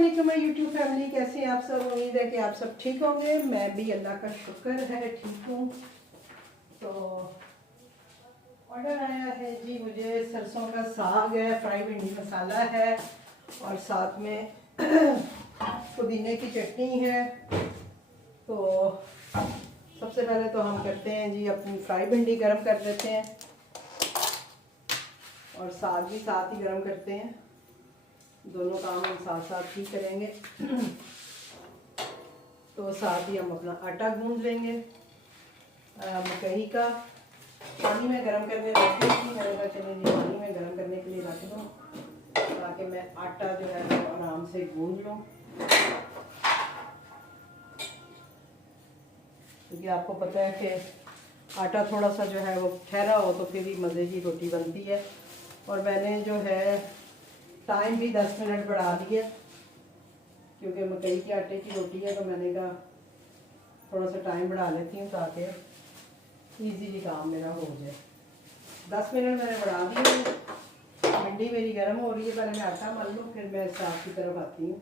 वालेकुम my YouTube family, कैसे हैं आप सब। उम्मीद है कि आप सब ठीक होंगे। मैं भी अल्लाह का शुक्र है ठीक हूँ। तो ऑर्डर आया है जी मुझे, सरसों का साग है, फ्राई भिंडी मसाला है और साथ में पुदीने की चटनी है। तो सबसे पहले तो हम करते हैं जी, अपनी फ्राई भिंडी गर्म कर देते हैं और साग भी साथ ही गर्म करते हैं। दोनों काम हम साथ साथ ही करेंगे। तो साथ ही हम अपना आटा गूंद लेंगे। मकई का पानी में गर्म करने रख दी, मैंने कहा चलिए जी पानी में गर्म करने के लिए रख दूँ ताकि मैं आटा जो है वो आराम से गूंद लूँ। क्योंकि आपको पता है कि आटा थोड़ा सा जो है वो ठहरा हो तो फिर ही मज़े की रोटी बनती है। और मैंने जो है टाइम भी 10 मिनट बढ़ा दिया, क्योंकि मकई के आटे की रोटी है तो मैंने कहा थोड़ा सा टाइम बढ़ा लेती हूँ ताकि इजीली काम मेरा हो जाए। 10 मिनट मैंने बढ़ा दिए। भिंडी मेरी गर्म हो रही है, पहले मैं आटा मल लूँ फिर मैं साग की तरफ आती हूँ।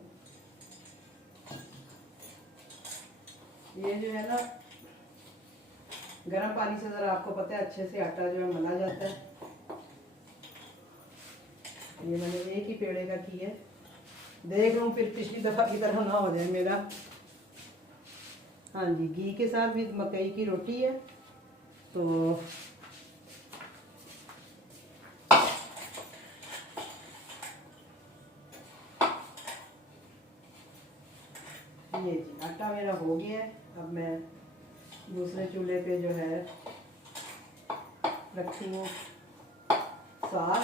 ये जो है ना गर्म पानी से ज़रा आपको पता है अच्छे से आटा जो है मला जाता है। ये मैंने एक ही पेड़े का की है, देख लूँ फिर पिछली दफ़ा की तरह ना हो जाए मेरा। हाँ जी, घी के साथ भी मकई की रोटी है। तो ये जी आटा मेरा हो गया है। अब मैं दूसरे चूल्हे पे जो है रखती हूँ साग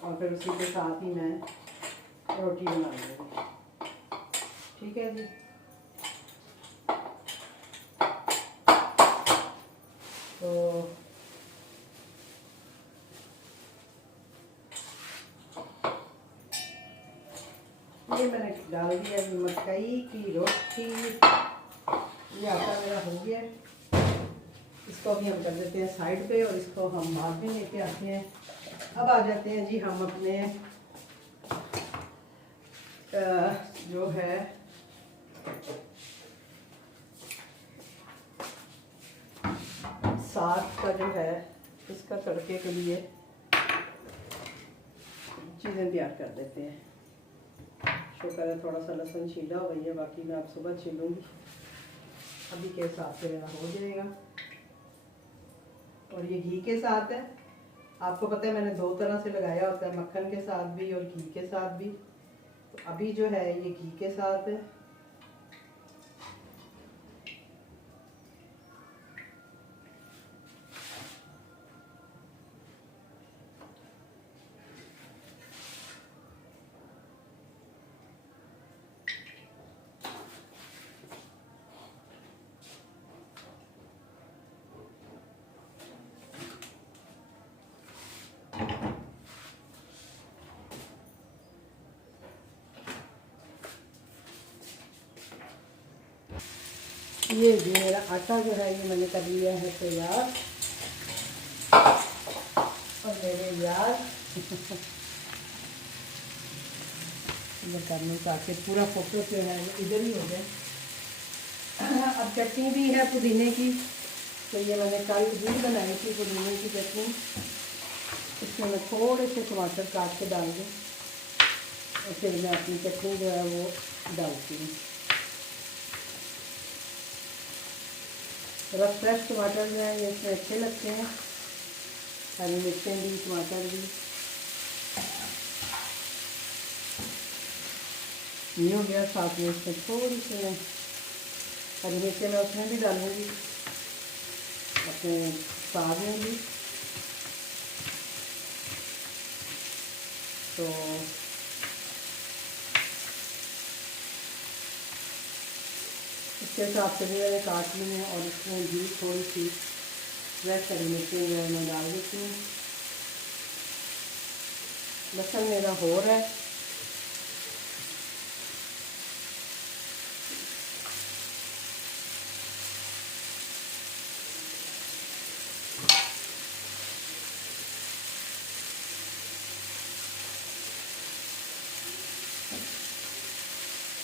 और फिर उसी के साथ ही मैं रोटी बना लूँगी। ठीक है जी। तो ये मैंने डाल दिया मकई की रोटी। ये आटा मेरा हो गया, इसको भी हम कर देते हैं साइड पे और इसको हम बाद में लेके आते हैं। अब आ जाते हैं जी हम अपने जो है साग का जो है इसका तड़के के लिए चीज़ें तैयार कर देते हैं। शुक्र है थोड़ा सा लहसुन छीला हो गई है, बाकी मैं आप सुबह छीलूँगी। अभी के हिसाब से मेरा हो जाएगा। और ये घी के साथ है, आपको पता है मैंने दो तरह से लगाया होता है, मक्खन के साथ भी और घी के साथ भी। तो अभी जो है ये घी के साथ है। ये जी मेरा आटा जो है ये मैंने कर लिया है तैयार। और मेरे यार मैं करने ताकि पूरा फोकस जो है वो इधर ही हो जाए। अब चटनी भी है पुदीने की, तो ये मैंने कल भी बनाई थी पुदीने की चटनी। इसमें मैं थोड़े से टमाटर काट के डाल दूँ और फिर मैं अपनी चटनी जो है वो डालती हूँ। थोड़ा फ्रेश टमाटर जो है ये इसमें अच्छे लगते हैं, हरी मिर्चें भी टमाटर भी। ये हो गया, साथ में इसमें थोड़ी सी हरी मिर्चें मैं उसमें भी डालूँगी, अपने साग में भी। तो इसके हिसाब से भी मैंने काट ली है और इसमें भी थोड़ी सी फ्रेश हरी मिर्चें जो है मैं डाल देती हूँ। लहसुन मेरा हो रहा है।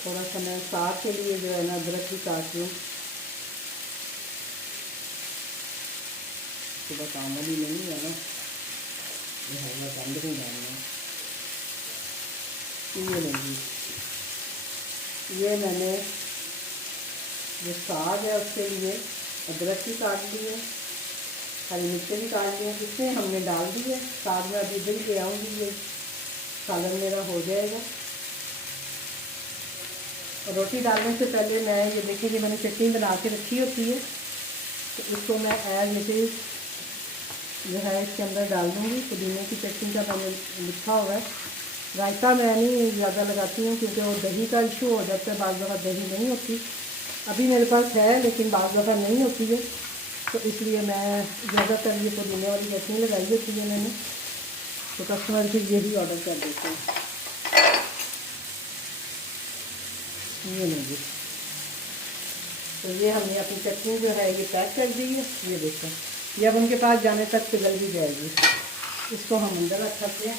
थोड़ा सा मैं साग के लिए जो है ना अदरक भी काट लूँ। सुबह काम वाली नहीं है ना, ये हलवा बंद नहीं डालना। ये लेंगी, ये मैंने जो साग है उसके लिए अदरक भी काट ली है, हरी मिर्चें भी काट ली हैं, इसमें हमने डाल दी है। साग में अभी इधर ही ले आऊँगी, ये सालन मेरा हो जाएगा। और रोटी डालने से पहले मैं ये देखिए कि मैंने चटनी बना के रखी होती है, तो इसको मैं एज इट इज़ जो है इसके अंदर डाल दूँगी। पुदीने की चटनी का मैंने लिखा हुआ है। रायता मैं नहीं ज़्यादा लगाती हूँ क्योंकि वो दही का इशू हो जाता है, बाज़ दफ़ा दही नहीं होती। अभी मेरे पास है लेकिन बाज़ दफ़ा नहीं होती है, तो इसलिए मैं ज़्यादातर ये पुदीने वाली चटनी लगाई होती है मैंने, तो कस्टमर फिर यही ऑर्डर कर देते हैं। ये लीजिए, तो ये हमने अपनी चटनी जो है ये पैक कर दी है। ये देखो, ये अब उनके पास जाने तक पिघल भी जाएगी। इसको हम अंदर रख सकते हैं।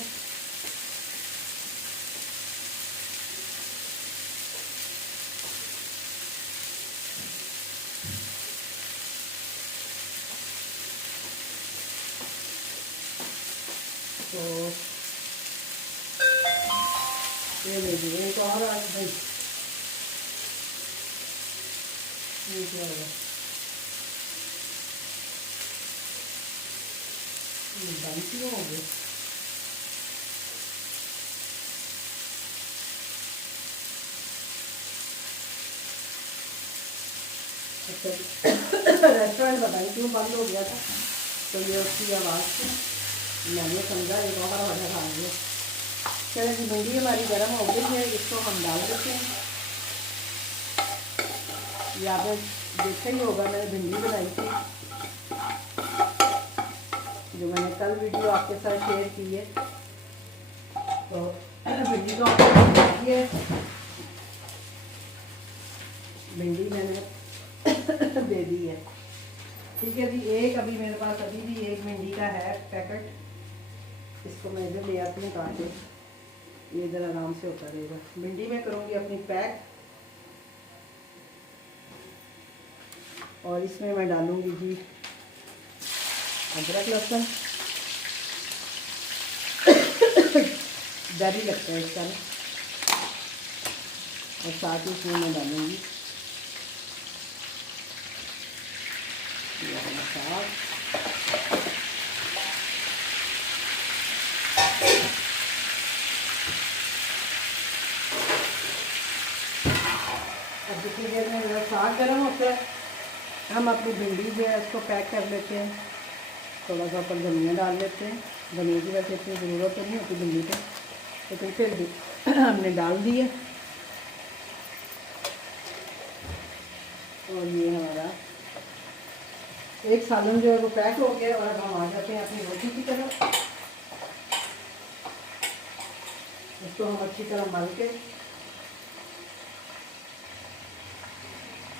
तो ये लीजिए, एक और आज भाई ये क्या होगा, बंद क्यों हो गया? रेस्टोरेंट पता नहीं क्यों बंद हो गया था, तो ये उसकी आवाज़ थी, मैंने समझा एक और वजह खा गया। चलो जी, भिंडी हमारी गर्म हो गई है, इसको हम डाल देते हैं। यहाँ पे देखा ही होगा मैंने भिंडी बनाई थी, जो मैंने कल वीडियो आपके साथ शेयर की है। तो भिंडी को आपको है, भिंडी मैंने दे दी है। ठीक है जी, एक अभी मेरे पास अभी भी एक भिंडी का है पैकेट, इसको मैं इधर ले आती हूँ काट के, ये इधर आराम से होता रहेगा। भिंडी में करूँगी अपनी पैक, और इसमें मैं डालूँगी जी अदरक लहसुन। डर ही लगता है इसका ना, और साथ ही इसमें मैं डालूँगी साग। अब जितनी देर में मेरा साग गर्म होता है, हम अपनी भिंडी जो है उसको पैक कर लेते हैं। थोड़ा सा ऊपर धनिया डाल लेते हैं, धनिया की वैसे इतनी ज़रूरत तो नहीं होती भिंडी पे, लेकिन फिर भी हमने डाल दी है। और ये हमारा एक सालन जो है वो पैक हो गया, और अब हम आ जाते हैं अपनी रोटी की तरफ। इसको हम अच्छी तरह मल के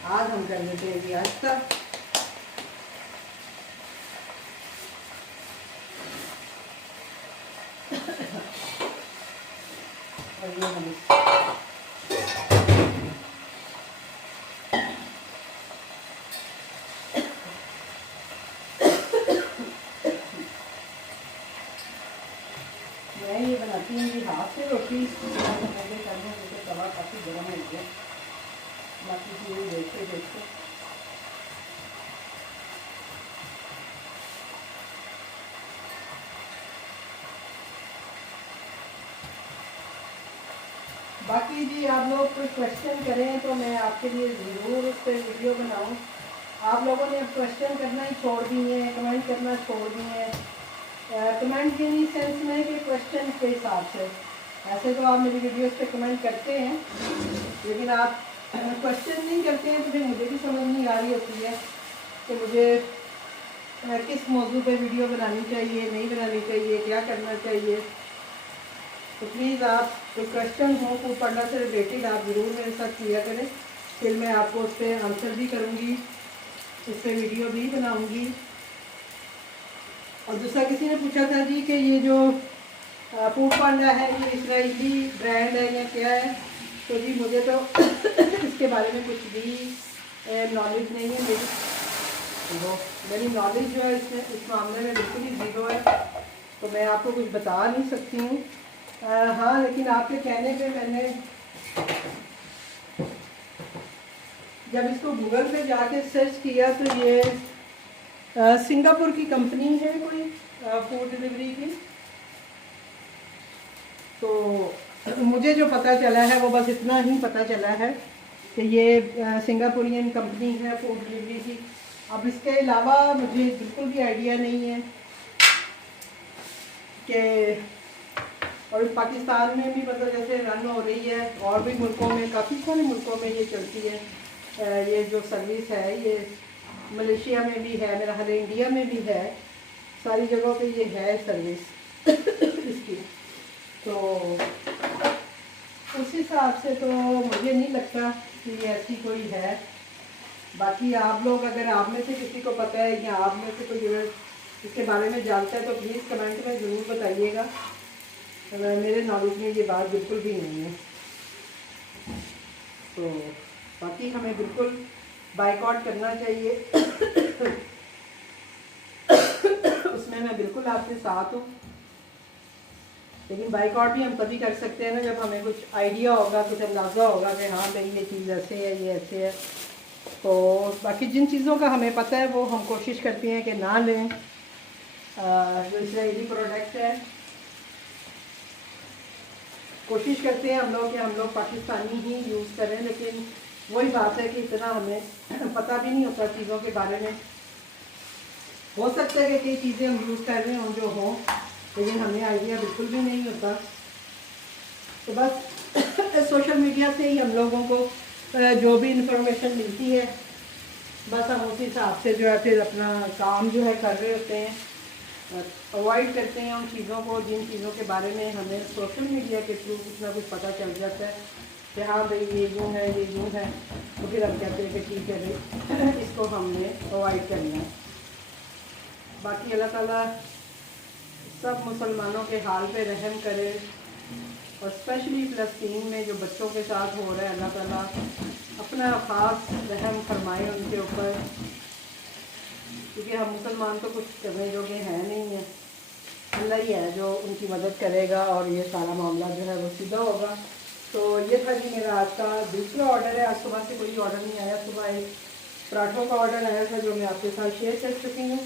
आज हम कर लेते हैं जी आस्ता। और ये हम मैं ये बनाती हूँ कि हाथ से रोटी पहले करने क्योंकि तवा काफ़ी गर्म हो गया, बाकी चीज़ें देखते देखते। बाकी जी आप लोग कोई क्वेश्चन करें तो मैं आपके लिए ज़रूर उस पर वीडियो बनाऊँ। आप लोगों ने अब क्वेश्चन करना ही छोड़ दिए हैं, कमेंट करना छोड़ दिए हैं। कमेंट के नहीं सेंस में कि क्वेश्चन के हिसाब से, ऐसे तो आप मेरी वीडियोस पे कमेंट करते हैं, लेकिन आप क्वेश्चन नहीं करते हैं, तो फिर मुझे भी समझ नहीं आ रही होती है कि मुझे किस मौजू पे वीडियो बनानी चाहिए, नहीं बनानी चाहिए, क्या करना चाहिए। तो प्लीज़ आप कोई क्वेश्चन हो कोई पढ़ना से रिलेटेड आप ज़रूर मेरे साथ किया करें, फिर मैं आपको उस पर आंसर भी करूँगी, उस पर वीडियो भी बनाऊँगी। और दूसरा किसी ने पूछा था जी कि ये जो फूड पांडा है ये इजरायली ब्रांड है या क्या है, तो जी मुझे तो इसके बारे में कुछ भी नॉलेज नहीं है। मेरी नॉलेज जो है इसमें इस मामले में बिल्कुल ही ज़ीरो है, तो मैं आपको कुछ बता नहीं सकती हूँ। हाँ, लेकिन आपके कहने पे मैंने जब इसको गूगल पे जाके सर्च किया तो ये सिंगापुर की कंपनी है कोई फूड डिलीवरी की। तो मुझे जो पता चला है वो बस इतना ही पता चला है कि ये सिंगापुरियन कंपनी है फूड डिलीवरी की। अब इसके अलावा मुझे बिल्कुल भी आइडिया नहीं है कि, और पाकिस्तान में भी मतलब जैसे रन हो रही है, और भी मुल्कों में, काफ़ी सारे मुल्कों में ये चलती है। ये जो सर्विस है ये मलेशिया में भी है, मेरा ख्याल इंडिया में भी है, सारी जगहों पे ये है सर्विस इसकी। तो उस हिसाब से तो मुझे नहीं लगता कि ये ऐसी कोई है। बाकी आप लोग, अगर आप में से किसी को पता है या आप में से कोई इसके बारे में जानता है तो प्लीज़ कमेंट में ज़रूर बताइएगा। मेरे नॉलेज में ये बात बिल्कुल भी नहीं है। तो बाकी हमें बिल्कुल बाइकआउट करना चाहिए उसमें मैं बिल्कुल आपके साथ हूँ। लेकिन बाइकआउट भी हम तभी कर सकते हैं ना जब हमें कुछ आइडिया होगा, कुछ अंदाज़ा होगा कि हाँ भाई ये चीज़ ऐसे है, ये ऐसे है। तो बाकी जिन चीज़ों का हमें पता है वो हम कोशिश करते हैं कि ना लें। जो इसराइली प्रोडक्ट है, कोशिश करते हैं हम लोग पाकिस्तानी ही यूज़ करें, लेकिन वही बात है कि इतना हमें पता भी नहीं होता चीज़ों के बारे में। हो सकता है कि कई चीज़ें हम यूज़ कर रहे हों जो हों, लेकिन हमें आइडिया बिल्कुल भी नहीं होता। तो बस सोशल मीडिया से ही हम लोगों को जो भी इंफॉर्मेशन मिलती है बस हम उस हिसाब से जो है फिर अपना काम जो है कर रहे होते हैं। अवॉइड करते हैं उन चीज़ों को जिन चीज़ों के बारे में हमें सोशल मीडिया के थ्रू कुछ ना कुछ पता चल जाता है कि हाँ भाई ये यूँ है, ये यूँ है। तो फिर हम कहते हैं कि ठीक है भाई इसको हमने अवॉइड करना है। बाकी अल्लाह ताला सब मुसलमानों के हाल पे रहम करे, और स्पेशली फ़लस्तीन में जो बच्चों के साथ हो रहा है, अल्लाह ताला अपना ख़ास रहम फरमाए उनके ऊपर, क्योंकि हम मुसलमान तो कुछ करने जोगे हैं नहीं है। अल्लाह ही है जो उनकी मदद करेगा और ये सारा मामला जो है वो सीधा होगा। तो ये था जी मेरा आज का दूसरा ऑर्डर है। आज सुबह से कोई ऑर्डर नहीं आया। सुबह एक पराठों का ऑर्डर आया था जो मैं आपके साथ शेयर कर चुकी हूँ,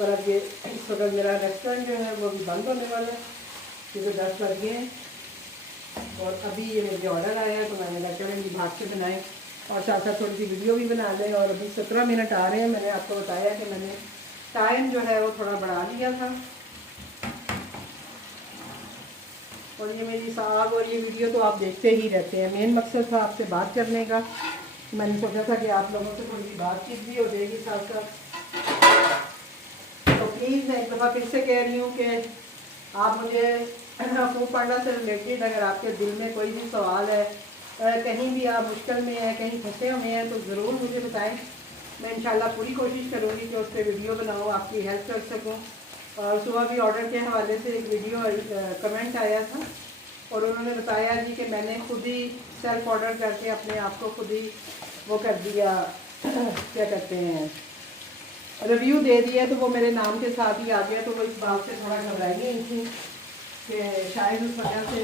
और अब ये इस वक्त मेरा रेस्टोरेंट जो है वो भी बंद होने वाला है क्योंकि 10 बज गए हैं। और अभी ये मुझे ऑर्डर आया है तो मैंने रेस्टोरेंट भाग के बनाए और साथ साथ थोड़ी सी वीडियो भी बना लें। और अभी 17 मिनट आ रहे हैं। मैंने आपको बताया कि मैंने टाइम जो है वो थोड़ा बढ़ा लिया था। और ये मेरी साग और ये वीडियो तो आप देखते ही रहते हैं। मेन मकसद था आपसे बात करने का। मैंने सोचा था कि आप लोगों से थोड़ी सी बातचीत भी हो जाएगी साथ साथ। तो प्लीज़ मैं एक दफ़ा फिर से कह रही हूँ कि आप मुझे फूड पांडा से रिलेटेड अगर आपके दिल में कोई भी सवाल है, कहीं भी आप मुश्किल में हैं, कहीं फंसे हुए हैं, तो ज़रूर मुझे बताएं। मैं इंशाल्लाह पूरी कोशिश करूँगी कि उस पर वीडियो बनाऊँ, आपकी हेल्प कर सकूँ। और सुबह भी ऑर्डर के हवाले से एक वीडियो कमेंट आया था और उन्होंने बताया जी कि मैंने खुद ही सेल्फ ऑर्डर करके अपने आप को खुद ही वो कर दिया, क्या कहते हैं, रिव्यू दे दिया, तो वो मेरे नाम के साथ ही आ गया। तो वो इस बात से थोड़ा घबराई गई थी कि शायद उस वजह से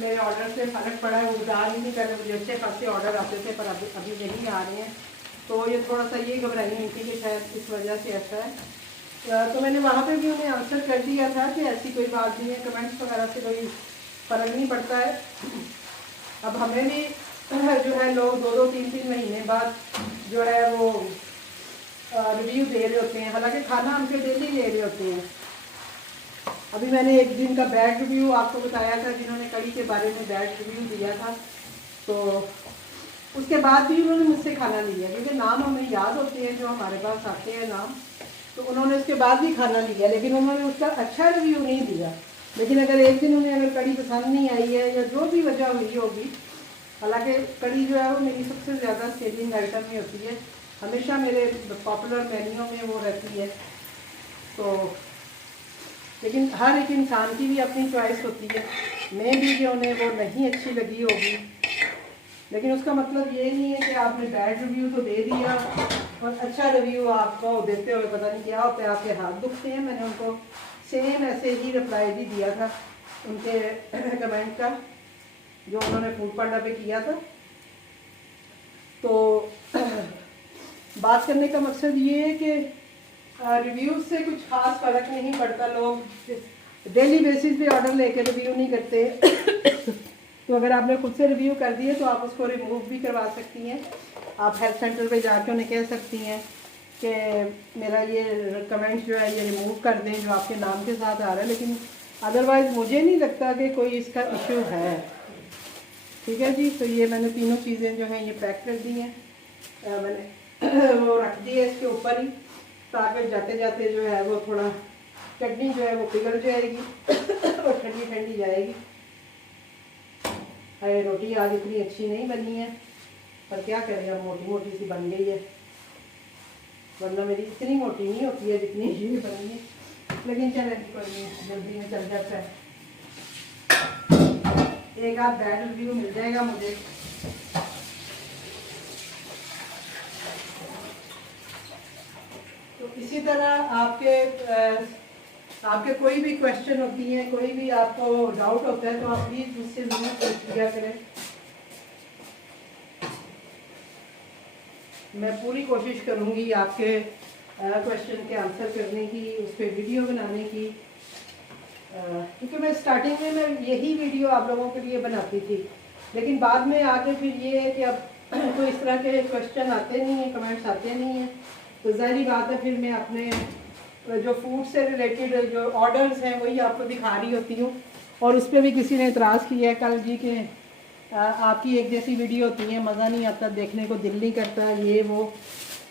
मेरे ऑर्डर से फ़र्क पड़ा है। वो बता ही नहीं, पहले मुझे अच्छे खासे ऑर्डर आते थे पर अभी नहीं आ रहे हैं। तो ये थोड़ा सा ये घबराई हुई थी कि शायद इस वजह से ऐसा है। तो मैंने वहाँ पे भी उन्हें आंसर कर दिया था कि ऐसी कोई बात नहीं है, कमेंट्स वगैरह से कोई फ़र्क नहीं पड़ता है। अब हमें भी जो है लोग 2-2, 3-3 महीने बाद जो है वो रिव्यू दे रहे होते हैं, हालांकि खाना हमसे डेली ले रहे होते हैं। अभी मैंने एक दिन का बैड रिव्यू आपको बताया था, जिन्होंने कड़ी के बारे में बैड रिव्यू दिया था, तो उसके बाद भी उन्होंने मुझसे खाना लिया, क्योंकि नाम हमें याद होते हैं जो हमारे पास आते हैं नाम। तो उन्होंने उसके बाद भी खाना लिया, लेकिन उन्होंने उसका अच्छा रिव्यू नहीं दिया। लेकिन अगर एक दिन उन्हें अगर कड़ी पसंद नहीं आई है या जो भी वजह हुई होगी, हालांकि कड़ी जो है वो मेरी सबसे ज़्यादा सेलिंग आइटम में होती है, हमेशा मेरे पॉपुलर मेन्यू में वो रहती है। तो लेकिन हर एक इंसान की भी अपनी चॉइस होती है। मैं भी जो उन्हें वो नहीं अच्छी लगी होगी लेकिन उसका मतलब ये नहीं है कि आपने बैड रिव्यू तो दे दिया और अच्छा रिव्यू आपको देते हुए पता नहीं क्या होता है, आपके हाथ दुखते हैं। मैंने उनको सेम ऐसे ही रिप्लाई भी दिया था उनके कमेंट का जो उन्होंने फूड पांडा पे किया था। तो बात करने का मकसद ये है कि रिव्यूज़ से कुछ खास फ़र्क नहीं पड़ता। लोग डेली बेसिस पे ऑर्डर लेके रिव्यू नहीं करते। तो अगर आपने खुद से रिव्यू कर दिए तो आप उसको रिमूव भी करवा सकती हैं। आप हेल्प सेंटर पे जाके उन्हें कह सकती हैं कि मेरा ये कमेंट जो है ये रिमूव कर दें जो आपके नाम के साथ आ रहा है। लेकिन अदरवाइज़ मुझे नहीं लगता कि कोई इसका इशू है। ठीक है जी। तो ये मैंने तीनों चीज़ें जो हैं ये पैक कर दी हैं। मैंने वो रख दी है इसके ऊपर ही, ताकि जाते जाते जो है वो थोड़ा चटनी जो है वो पिघल जाएगी और ठंडी ठंडी जाएगी। अरे रोटी आज इतनी अच्छी नहीं बनी है, पर क्या करें, अब मोटी मोटी सी बन गई है, वरना मेरी इतनी मोटी नहीं होती है जितनी ये बनी है। लेकिन चले कोई नहीं, जल्दी में चल जाता है। एक आध बैड रिव्यू मिल जाएगा मुझे। तो इसी तरह आपके कोई भी क्वेश्चन होती है, कोई भी आपको डाउट होता है तो आप प्लीज़ मुझसे ज़रूर पूछ लिया करें। मैं पूरी कोशिश करूँगी आपके क्वेश्चन के आंसर करने की, उस पर वीडियो बनाने की। क्योंकि मैं स्टार्टिंग में मैं यही वीडियो आप लोगों के लिए बनाती थी, लेकिन बाद में आके फिर ये है कि अब कोई इस तरह के क्वेश्चन आते नहीं हैं, कमेंट्स आते नहीं हैं, तो ज़ाहिर बात है फिर मैं अपने जो फूड से रिलेटेड जो ऑर्डर्स हैं वही आपको दिखा रही होती हूँ। और उस पर भी किसी ने एतराज़ किया है कल जी कि आपकी एक जैसी वीडियो होती है, मज़ा नहीं आता, देखने को दिल नहीं करता, ये वो।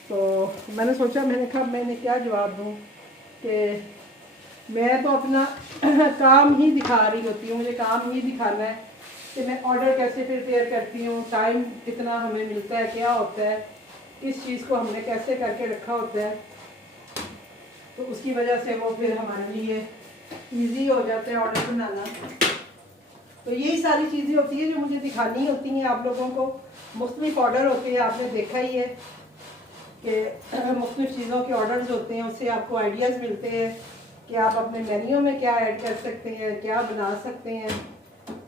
तो मैंने सोचा, मैंने कहा मैंने क्या जवाब दूँ कि मैं तो अपना काम ही दिखा रही होती हूँ, मुझे काम ही दिखाना है कि मैं ऑर्डर कैसे प्रिपेयर करती हूँ, टाइम कितना हमें मिलता है, क्या होता है, किस चीज़ को हमने कैसे करके रखा होता है। तो उसकी वजह से वो फिर हमारे लिए इजी हो जाता है ऑर्डर बनाना। तो यही सारी चीज़ें होती है जो मुझे दिखानी होती हैं आप लोगों को। मुख्तलिफ ऑर्डर होते हैं, आपने देखा ही है कि मुख्तलिफ चीज़ों के ऑर्डर्स होते हैं, उससे आपको आइडियाज़ मिलते हैं कि आप अपने मेन्यू में क्या ऐड कर सकते हैं, क्या बना सकते हैं।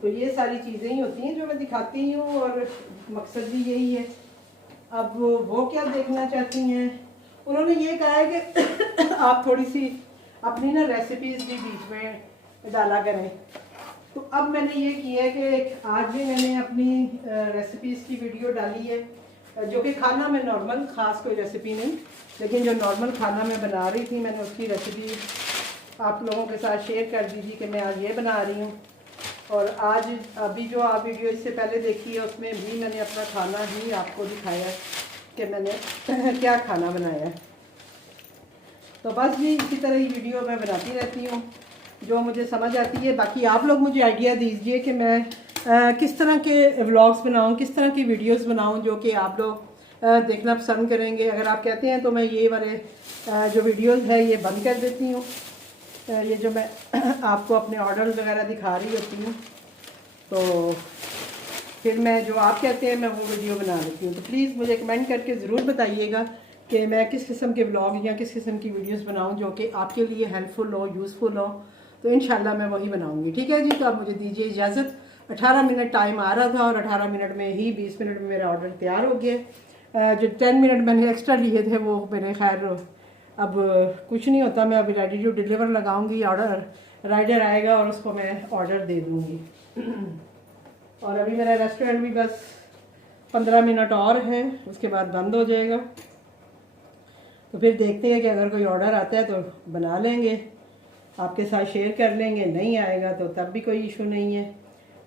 तो ये सारी चीज़ें ही होती हैं जो मैं दिखाती हूँ और मकसद भी यही है। अब वो क्या देखना चाहती हैं, उन्होंने ये कहा है कि आप थोड़ी सी अपनी ना रेसिपीज़ भी बीच में डाला करें। तो अब मैंने ये किया है कि आज भी मैंने अपनी रेसिपीज़ की वीडियो डाली है, जो कि खाना में नॉर्मल, ख़ास कोई रेसिपी नहीं, लेकिन जो नॉर्मल खाना मैं बना रही थी मैंने उसकी रेसिपी आप लोगों के साथ शेयर कर दी थी कि मैं आज ये बना रही हूँ। और आज अभी जो आप वीडियो इससे पहले देखी है उसमें भी मैंने अपना खाना ही आपको दिखाया कि मैंने क्या खाना बनाया है। तो बस भी इसी तरह ही वीडियो मैं बनाती रहती हूँ जो मुझे समझ आती है। बाकी आप लोग मुझे आइडिया दीजिए कि मैं किस तरह के व्लॉग्स बनाऊँ, किस तरह की वीडियोस बनाऊँ जो कि आप लोग देखना पसंद करेंगे। अगर आप कहते हैं तो मैं ये वाले जो वीडियोस है ये बंद कर देती हूँ, ये जो मैं आपको अपने ऑर्डर वगैरह दिखा रही होती हूँ, तो फिर मैं जो आप कहते हैं मैं वो वीडियो बना लेती हूँ। तो प्लीज़ मुझे कमेंट करके ज़रूर बताइएगा कि मैं किस किस्म के व्लॉग या किस किस्म की वीडियोस बनाऊँ जो कि आपके लिए हेल्पफुल हो, यूज़फुल हो। तो इंशाल्लाह मैं वही बनाऊँगी। ठीक है जी। तो आप मुझे दीजिए इजाज़त। 18 मिनट टाइम आ रहा था और 18 मिनट में ही 20 मिनट में मेरा ऑर्डर तैयार हो गया। जो 10 मिनट मैंने एक्स्ट्रा लिए थे वो मेरे खैर अब कुछ नहीं होता। मैं अभी रेडी टू डिलीवर लगाऊंगी, ऑर्डर राइडर आएगा और उसको मैं ऑर्डर दे दूंगी। और अभी मेरा रेस्टोरेंट भी बस 15 मिनट और है, उसके बाद बंद हो जाएगा। तो फिर देखते हैं कि अगर कोई ऑर्डर आता है तो बना लेंगे, आपके साथ शेयर कर लेंगे, नहीं आएगा तो तब भी कोई इशू नहीं है।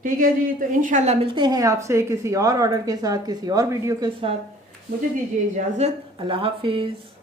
ठीक है जी। तो इंशाल्लाह मिलते हैं आपसे किसी और ऑर्डर के साथ, किसी और वीडियो के साथ। मुझे दीजिए इजाज़त। अल्लाह हाफिज़।